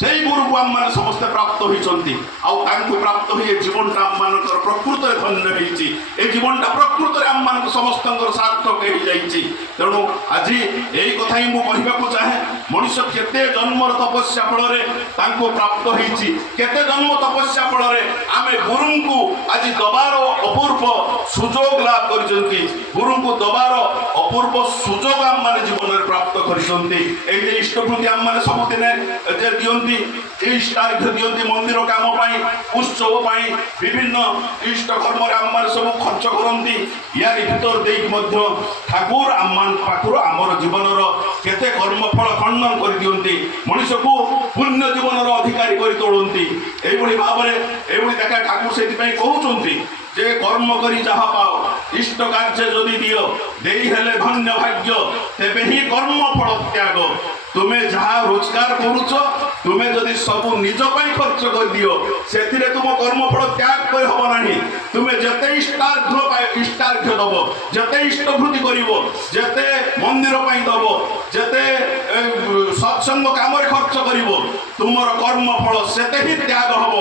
সেই গুরুକୁ ଆମମାନେ ସମସ୍ତେ ପ୍ରାପ୍ତ ହୋଇଛନ୍ତି। ଆଉ ତାଙ୍କୁ ପ୍ରାପ୍ତ ହୋଇ ଏ ଜୀବନଟା ଆମମାନଙ୍କର ପ୍ରକୃତରେ ଧନ୍ୟ ହେଇଛି। ଏ ଜୀବନଟା ପ୍ରକୃତରେ ଆମମାନଙ୍କ ସମସ୍ତଙ୍କର ସାର୍ଥକ ହେଇଯାଇଛି। ତେଣୁ ଆଜି ଏଇ କଥା ହିଁ ମୁଁ କହିବାକୁ ଚାହେଁ, ମଣିଷ କେତେ ଜନ୍ମର ତପସ୍ୟା ଫଳରେ ତାଙ୍କୁ ପ୍ରାପ୍ତ ହେଇଛି, କେତେ ଜନ୍ମ ତପସ୍ୟା ଫଳରେ ଆମେ ଗୁରୁଙ୍କୁ ଆଜି ଦବାର ଅପୂର୍ବ ସୁଯୋଗ ଲାଭ କରିଛନ୍ତି। ଗୁରୁଙ୍କୁ ଦବାର ଅପୂର୍ବ ସୁଯୋଗ ଆମମାନେ ଜୀବନରେ ପ୍ରାପ୍ତ କରିଛନ୍ତି। ଏଇ ଯେ ଇଷ୍ଟବୃତ୍ତି ଆମମାନେ ସବୁଦିନେ ଯେ ଦିଅନ୍ତି, ଇଷ୍ଟାର୍ଘ୍ୟ ଦିଅନ୍ତି ମନ୍ଦିର କାମ ପାଇଁ, ଉତ୍ସବ ପାଇଁ, ବିଭିନ୍ନ ଇଷ୍ଟ କର୍ମରେ ଆମମାନେ ସବୁ ଖର୍ଚ୍ଚ କରନ୍ତି। ୟାରି ଭିତର ଦେଇକି ମଧ୍ୟ ଠାକୁର ଆମମାନଙ୍କ ପାଖରୁ ଆମର ଜୀବନର କେତେ କର୍ମଫଳ ଖଣ୍ଡନ କରିଦିଅନ୍ତି, ମଣିଷକୁ ପୁଣ୍ୟ ଜୀବନର ଅଧିକାରୀ କରି ତୋଳନ୍ତି। ଏଇଭଳି ଭାବରେ ଏଇଭଳି ଦେଖା ଠାକୁର ସେଥିପାଇଁ କହୁଛନ୍ତି ଯେ କର୍ମ କରି ଯାହା ପାଅ, ଇଷ୍ଟ କାର୍ଯ୍ୟ ଯଦି ଦିଅ, ଦେଇ ହେଲେ ଧନ୍ୟ ଭାଗ୍ୟ, ତେବେ ହିଁ କର୍ମ ଫଳ ତ୍ୟାଗ। ତୁମେ ଯାହା ରୋଜଗାର କରୁଛ, ତୁମେ ଯଦି ସବୁ ନିଜ ପାଇଁ ଖର୍ଚ୍ଚ କରିଦିଅ, ସେଥିରେ ତୁମ କର୍ମଫଳ ତ୍ୟାଗ କରି ହେବ ନାହିଁ। ତୁମେ ଯେତେ ଇଷ୍ଟାର୍ଘ୍ୟ ଦବ, ଯେତେ ଇଷ୍ଟଭୃତି କରିବ, ଯେତେ ମନ୍ଦିର ପାଇଁ ଦବ, ଯେତେ ସତ୍ସଙ୍ଗ କାମରେ ଖର୍ଚ୍ଚ କରିବ, ତୁମର କର୍ମଫଳ ସେତେ ହିଁ ତ୍ୟାଗ ହେବ।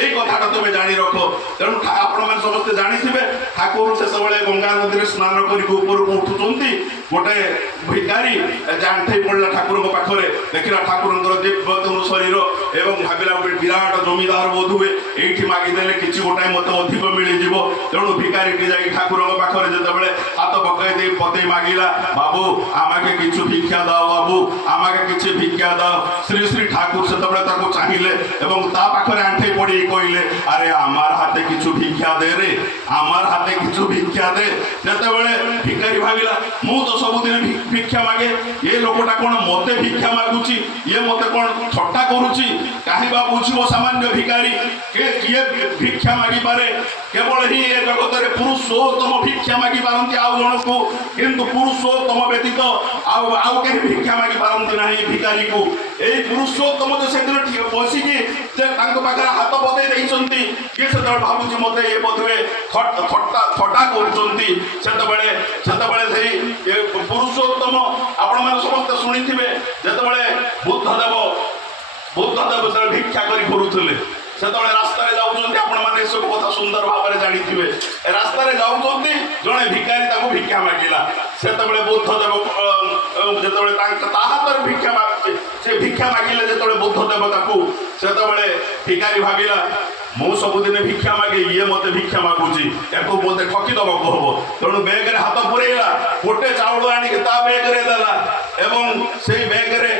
ଏଇ କଥାଟା ତୁମେ ଜାଣି ରଖ। ତେଣୁ ଆପଣମାନେ ସମସ୍ତେ ଜାଣିଥିବେ, ଠାକୁର ସେତେବେଳେ ଗଙ୍ଗା ନଦୀରେ ସ୍ନାନ କରିକି ଉପରକୁ ଉଠୁଛନ୍ତି, ଗୋଟେ ଭିକାରୀ ଆଣ୍ଠେଇ ପଡ଼ିଲା ଠାକୁରଙ୍କ ପାଖରେ, ଦେଖିଲା ଠାକୁରଙ୍କର ଦିବ୍ୟତମ ଶରୀର ଏବଂ ଭାବିଲା ବିରାଟ ଜମିଦାର ବୋଧ ହୁଏ, ଏଇଠି ମାଗିଦେଲେ କିଛି ଗୋଟାଏ ମୋତେ ଅଧିକ ମିଳିଯିବ। ତେଣୁ ଭିକାରୀଟି ଯାଇ ଠାକୁରଙ୍କ ପାଖରେ ଯେତେବେଳେ ହାତ ପକାଇ ଦେଇ ପତେଇ ମାଗିଲା, ବାବୁ আমাকে কিছু ভিক্ষা দাও, বাবু আমাকে কিছু ভিক্ষা দাও। শ্রী শ্রী ঠাকুর সেତେବେଳେ ତାକୁ ଚାହିଁଲେ ଏବଂ ତା ପାଖରେ ଆଣ୍ଠେଇ ପଡ଼ି କହିଲେ, ଆରେ আমার হাতে কিছু ভিক্ষা দে রে, আমার হাতে কিছু ভিক্ষা দে। ଯେତେବେଳେ ଭିକାରୀ ଭାବିଲା, ମୁଁ ତ ସବୁଦିନ ଭିକ୍ଷା ମାଗେ, ଏ ଲୋକଟା କ'ଣ ମୋତେ ଭିକ୍ଷା ମାଗୁଛି, ଇଏ ମୋତେ କ'ଣ ଥଟ୍ଟା କରୁଛି, କାହିଁବା ବୁଝିବ ସାମାନ୍ୟ ଭିକାରୀ କିଏ ଭିକ୍ଷା ମାଗିପାରେ? କେବଳ ହିଁ ଏ ଜଗତରେ ପୁରୁଷୋତ୍ତମ ଭିକ୍ଷା ମାଗି ପାରନ୍ତି ଆଉ ଜଣକୁ, କିନ୍ତୁ ପୁରୁଷୋତ୍ତମ ବ୍ୟତୀତ ଆଉ କେହି ଭିକ୍ଷା ମାଗି ପାରନ୍ତି ନାହିଁ ଭିକାରୀକୁ। ଏଇ ପୁରୁଷୋତ୍ତମ ଯେ ସେଦିନ ବସିକି ଯେ ତାଙ୍କ ପାଖରେ ହାତ ପତେଇ ଦେଇଛନ୍ତି, କିଏ ସେତେବେଳେ ଭାବୁଛି ମୋତେ ଏ ବୋଧହୁଏ ଥଟ୍ଟା କରୁଛନ୍ତି। ସେତେବେଳେ ସେଇ ପୁରୁଷୋତ୍ତମ ଆପଣମାନେ ସମସ୍ତେ ଶୁଣିଥିବେ, ଯେତେବେଳେ ବୁଦ୍ଧଦେବ ଯେତେବେଳେ ଭିକ୍ଷା କରି ଘୁରୁଥିଲେ, ସେତେବେଳେ ରାସ୍ତାରେ ଯାଉଛନ୍ତି, ଆପଣମାନେ ଏସବୁ କଥା ସୁନ୍ଦର ଭାବରେ ଜାଣିଥିବେ। ରାସ୍ତାରେ ଯାଉଛନ୍ତି, ଜଣେ ଭିକାରୀ ତାଙ୍କୁ ଭିକ୍ଷା ମାଗିଲା। ସେତେବେଳେ ବୁଦ୍ଧଦେବ ଯେତେବେଳେ ତା ହାତରେ ଭିକ୍ଷା ମାଗୁଛି, ସେ ଭିକ୍ଷା ମାଗିଲେ ଯେତେବେଳେ ବୁଦ୍ଧଦେବ ତାକୁ, ସେତେବେଳେ ଭିକାରୀ ଭାବିଲା, ମୁଁ ସବୁଦିନ ଭିକ୍ଷା ମାଗେ, ଇଏ ମୋତେ ଭିକ୍ଷା ମାଗୁଛି, ୟାକୁ ମୋତେ ଠକିଦେବାକୁ ହବ। ତେଣୁ ବ୍ୟାଗରେ ହାତ ପୁରେଇଲା, ଗୋଟେ ଚାଉଳ ଆଣିକି ତା ବ୍ୟାଗରେ ଦେଲା ଏବଂ ସେଇ ବ୍ୟାଗରେ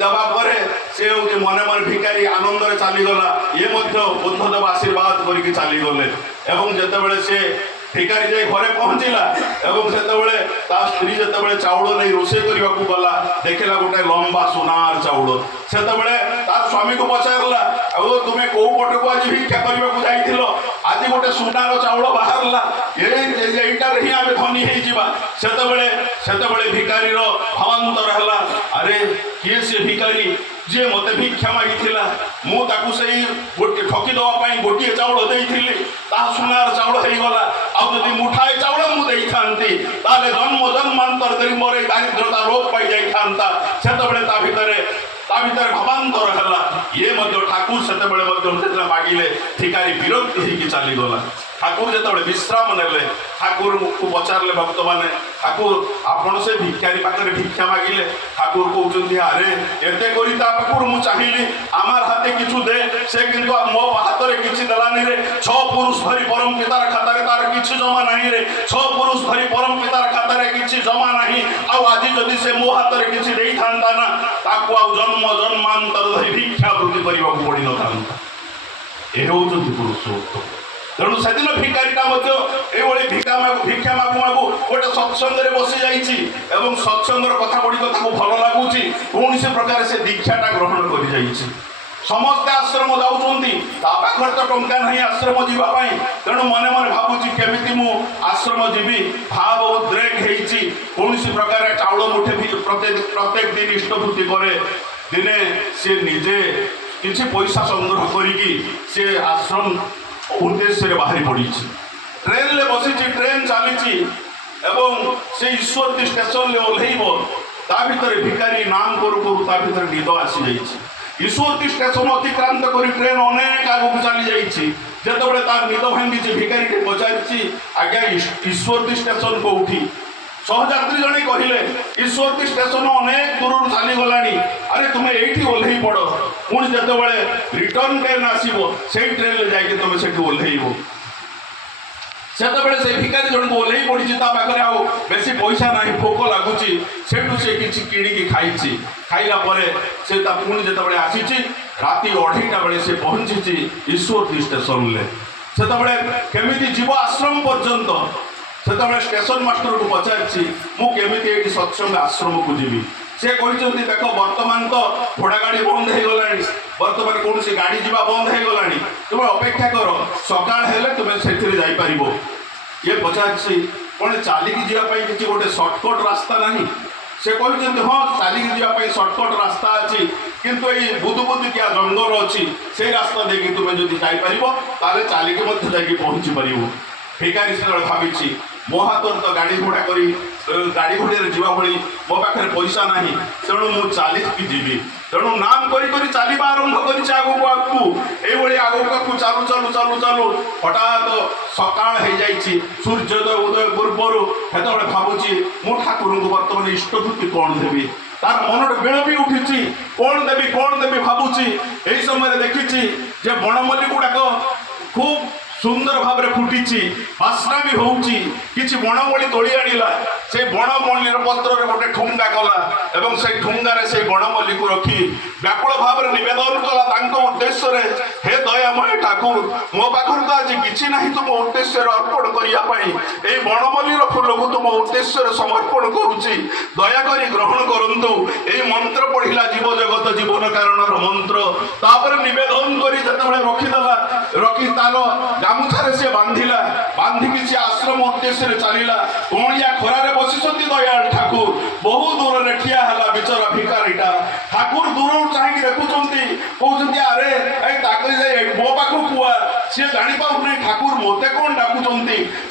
ଦେବା ପରେ ସେ ହେଉଛି ମନେ ମନେ ଭିକାରୀ ଆନନ୍ଦରେ ଚାଲିଗଲା। ଇଏ ମଧ୍ୟ ବୁଦ୍ଧଦେବ ଆଶୀର୍ବାଦ କରିକି ଚାଲିଗଲେ। ଏବଂ ଯେତେବେଳେ ସେ ଭିକାରୀ ଯାଇ ଘରେ ପହଞ୍ଚିଲା ଏବଂ ସେତେବେଳେ ତା ସ୍ତ୍ରୀ ଯେତେବେଳେ ଚାଉଳ ନେଇ ରୋଷେଇ କରିବାକୁ ଗଲା, ଦେଖିଲା ଗୋଟେ ଲମ୍ବା ସୁନାର ଚାଉଳ। ସେତେବେଳେ ତାର ସ୍ୱାମୀକୁ ପଚାରିଲା, ଆଉ ତୁମେ କୋଉ ପଟକୁ ଆଜି ଭିକ୍ଷା କରିବାକୁ ଯାଇଥିଲ, ଆଜି ଗୋଟେ ସୁନାର ଚାଉଳ ବାହାରିଲା, ଏଇଟାରେ ହିଁ ଆମେ ଧନୀ ହେଇଯିବା। ସେତେବେଳେ ଭିକାରୀର ଭାବାନ୍ତର ହେଲା, ଆରେ କିଏ ସେ ଭିକାରୀ ଯିଏ ମୋତେ ଭିକ୍ଷା ମାଗିଥିଲା, ମୁଁ ତାକୁ ସେଇ ଠକିଦେବା ପାଇଁ ଗୋଟିଏ ଚାଉଳ ଦେଇଥିଲି, ତାହା ସୁନାର ଚାଉଳ ହେଇଗଲା। ଆଉ ଯଦି ମୁଠାଏ ଚାଉଳ ମୁଁ ଦେଇଥାନ୍ତି, ତାହେଲେ ଜନ୍ମାନ୍ତର ଧରି ମୋର ଏଇ ଦାରିଦ୍ରତା ଲୋପ ପାଇଯାଇଥାନ୍ତା। ସେତେବେଳେ ତା ଭିତରେ ଭାବାନ୍ତର ହେଲା। ଇଏ ମଧ୍ୟ ଠାକୁର ସେତେବେଳେ ମଧ୍ୟ ଯେତେବେଳେ ମାଗିଲେ, ଭିକାରୀ ବିରକ୍ତି ହେଇକି ଚାଲିଗଲା। ଠାକୁର ଯେତେବେଳେ ବିଶ୍ରାମ ନେଲେ, ଠାକୁରଙ୍କୁ ପଚାରିଲେ ଭକ୍ତମାନେ, ଠାକୁର ଆପଣ ସେ ଭିକାରୀ ପାଖରେ ଭିକ୍ଷା ମାଗିଲେ, ଠାକୁର କହୁଛନ୍ତି, ଆରେ ଏତେ କରି ତା ପାଖରୁ ମୁଁ ଚାହିଁଲି আমার হাতে কিছু দে, সে কিন্তু ମୋ ହାତରେ କିଛି ଦେଲାନି ରେ। 6 ପୁରୁଷ ଧରି ପରମ ପିତାର ଖାତାରେ ତାର କିଛି ଜମା ନାହିଁ ରେ। 6 ପୁରୁଷ ଧରି ପରମ ପିତାର ଖାତାରେ କିଛି ଜମା ନାହିଁ। ଆଉ ଆଜି ଯଦି ସେ ମୋ ହାତରେ କିଛି ଦେଇଥାନ୍ତା ନା, ତାକୁ ଆଉ ଜନ୍ମାନ୍ତର ଧରି ଭିକ୍ଷା ବୃତ୍ତି କରିବାକୁ ପଡ଼ିନଥାନ୍ତା। ଏ ହେଉଛନ୍ତି ପୁରୁଷୋତ୍ତମ। ତେଣୁ ସେଦିନ ଭିକାରୀଟା ମଧ୍ୟ ଏଇଭଳି ଭିକ୍ଷା ମାଗୁ ଗୋଟେ ସତ୍ସଙ୍ଗରେ ବସି ଯାଇଛି ଏବଂ ସତ୍ସଙ୍ଗର କଥା ଗୁଡ଼ିକ ତାକୁ ଭଲ ଲାଗୁଛି। କୌଣସି ପ୍ରକାର ସେ ଦୀକ୍ଷାଟା ଗ୍ରହଣ କରିଯାଇଛି। ସମସ୍ତେ ଆଶ୍ରମ ଯାଉଛନ୍ତି, ତା ପାଖରେ ତ ଟଙ୍କା ନାହିଁ ଆଶ୍ରମ ଯିବା ପାଇଁ। ତେଣୁ ମନେ ମନେ ଭାବୁଛି କେମିତି ମୁଁ ଆଶ୍ରମ ଯିବି, ଭାବ ଉଦ୍ରେକ ହେଇଛି। କୌଣସି ପ୍ରକାର ଚାଉଳ ମୁଠେ ପ୍ରତ୍ୟେକ ଦିନ ଇଷ୍ଟଭୃତି କରେ। ଦିନେ ସେ ନିଜେ କିଛି ପଇସା ସଂଗ୍ରହ କରିକି ସେ ଆଶ୍ରମ ଉଦ୍ଦେଶ୍ୟରେ ବାହାରି ପଡ଼ିଛି। ଟ୍ରେନରେ ବସିଛି, ଟ୍ରେନ ଚାଲିଛି ଏବଂ ସେ ଈଶ୍ୱରଦୀ ଷ୍ଟେସନରେ ଓହ୍ଲେଇବ। ତା ଭିତରେ ଭିକାରୀ ନାମ କରୁ କରୁ ତା ଭିତରେ ନିଦ ଆସିଯାଇଛି। ईश्वरती स्टेशन अतिक्रांत कर ट्रेन अनेक आगक चली जाइए जिते तार निद भांगी भिखारी पचारि आज्ञा ईश्वरती स्टेशन कौटी सहयात्री जड़े कहले ईश्वरती स्टेशन अनेक दूर चलीगला अरे तुम्हें ये ओह्ल पड़ पुणी जिते रिटर्न ट्रेन आसो से ट्रेन में जाकि तुम से ओह्ल से भिखारी जन को ओह्ल पड़ी पाखे आउ बेसी पैसा ना भोक लगुच से किसी किणिकी खाई खाइला से पुणी जिते आसी राति 2:30 बेले से पहुंची ईश्वरती स्टेशन से केमी जीव आश्रम पर्यंत से स्टेशन मास्टर को पचारि मुझे सत्संग आश्रम को जी से कहते देख बर्तमान तो घोड़ा गाड़ी बंद हो गला बर्तमान कौन सी गाड़ी जीवा बंद हो गला तुम अपेक्षा कर सकाल हेले तुम्हें से जापर ये पचारि कौन चलिकी जावाई किसी गोटे सर्टकट रास्ता ना से कहते हाँ चलिकी जावाई सर्टकट रास्ता अच्छी किंतु ये बुदुबुदु क्या जंगल अच्छी से रास्ता देखिए तुम्हें जब जापर चलिकी जाकि पहुँची पार भिखारी से भावी मो हाथ तो गाड़ी घोड़ा करी गाड़ी घोड़े जीवा भली मो पाखे पैसा ना तेणु मु चलिकी जी तेणु नाम करी चलवा आरंभ कर आगू चालू चालू चालू चालू हठात सकाल हो जाइए सूर्योदय उदय पूर्वर से भावुची मु ठाकुर को बर्तमान इष्टभूति कौन देवी तार मन बेल भी उठी कौन देवी भावुची यही समय देखी बनमल्ली गुड़ाक खूब सुंदर भाव में फुटी बास्ना भी होची किसी बनमल्ली तोली आनिला से बनमल्लीर पत्र गोटे ठुंगा कला एवं से ठुंगार से बनमल्ली को रखी व्याकुल भाव में नवेदन कला उद्देश्य हे दयामय ठाकुर मो पाखर तो आज किसी ना तुम उद्देश्य अर्पण करने बनमल्लीर फूल को तुम उद्देश्य समर्पण करुच्ची दयाक ग्रहण करूँ ये मंत्र पढ़ला जीव जगत जीवन कारण मंत्र तापर नवेदन कर रखीदेला रखी तार गामुछारे से बांधिला बांधिकी सी आश्रम उद्देश्य चलला कणिया खरारे बसिंट दयाल ठाकुर बहु दूर में ठिया है बिचरा भिखारीटा ठाकुर दूर चाहिए देखुं कहते अरे मो पाख कुआ सी जापार ठाकुर मते कौन डाकुंट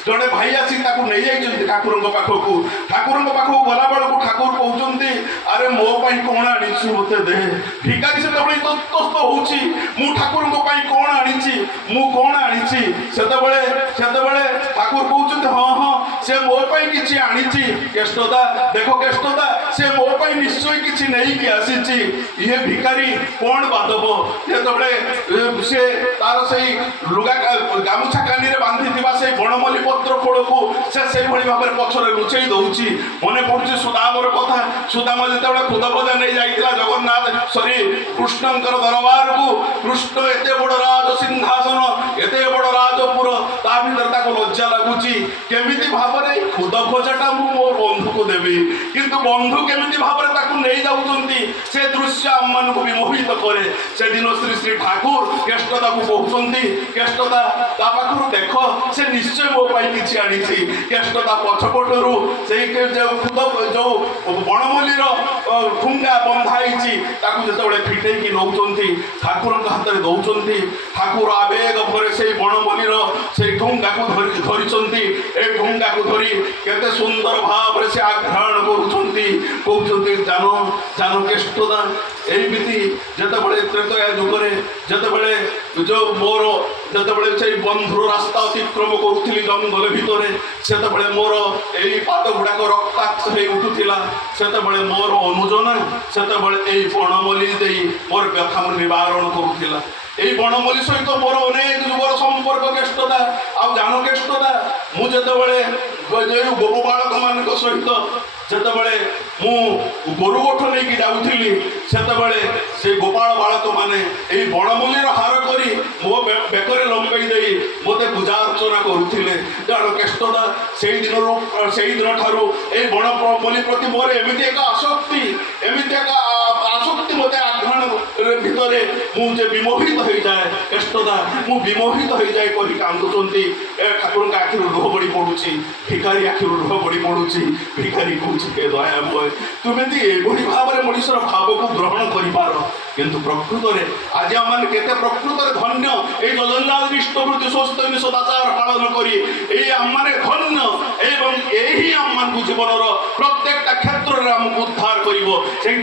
जड़े भाई आसी नहीं जाइए ठाकुर पाखक ठाकुर पाखक गला बेलू ठाकुर कहते अरे मो कौन आनी मत दे भिखारी से तत्स्त हो ठाकुर कौन आनी मु कौन आनी ठाकुर कहते हाँ हाँ से मो कि आनी केष्टदा देख केष्टदा से मो निश्चय किसी नहीं आसी ये भिखारी कौन बाधब जो से तार से लुगा गामुछा कानी बांधि से बनमल्ली पत्र खोल को से भाव में पछरे लुचई दौची मन पड़ुची सुदामर कथा सुदाम जो खुद भजा नहीं जाइला जगन्नाथ सॉरी कृष्णकर दरबार को कृष्ण एत बड़ राज सिंहासन एत बड़ राजपुर ता भर लज्जा लगुच केमी भाव में खुद भजाटा मो बंधु को देवी किंतु बंधु केमी भाव में नहीं जाऊँगी से दृश्य आम मान को भी मोहित करे से दिन श्री श्री ठाकुर केष्टदा को कहते केष्टदा ता पाखु देख से निश्चय मो कि आनी केष्टदा पछपटू से खुद जो बनमल्लीर ठुंगा बंधाई जो फिटेकी नौ ठाकुर हाथ में दौरान ठाकुर आवेग भरे से बनमल्लीर से ठुंगा को धरी ठुंगा को धरी केते सुंदर भाव से आघ्राण कहते जान जान केष्टदा एमती जिते त्रेतया जुगे जिते जो मोर जिते से बंधुर रास्ता अतिक्रम करुली जंगल भितर से मोर यही पाद गुड़ाक रक्ताक्ष हो उठूला से मोर अनुजना से बनमल्ली दे मोर व्यथा निवारण करुला এই বনমল্লী সহিত মোর অনেক যুগর সম্পর্ক কেষ্টতা জান কেষ্টতা মু যেতবে গোপু বালক মান সহিত যেতবে মু গরু গোঠ নেই যাওলি সেতবে সেই গোপাল বালক মানে এই বনমল্লীর হার করি মো বেকরে লম্বাই দেই মতে পূজা অর্চনা করুলে জান কেষ্টতা সেই দিন ঠার এই বনমল্লী প্রতি মোর এমিতি এক আসক্তি এমিতি এক আসক্তি মতে আঘ্রাণ ভিতরে মু যে বিমোহিত हो जाए केष्टदा मु विमोहित हो जाए कही कांदुंट ठाकुर आखिर लुह बड़ी पड़ुची भिखारी आखिर लुह बड़ी पड़ुची भिखारी कौच हे दयामय तुम्हें ये भाव में मनुष्यर भाव को ग्रहण कर किंतु प्रकृत में आज आम केते प्रकृत धन्य ये जगन्नाथ विष्णुवृत्ति स्वस्ति सदाचार पालन करी आम धन्य एवं यही आम जीवन प्रत्येक क्षेत्र में आमको उद्धार कर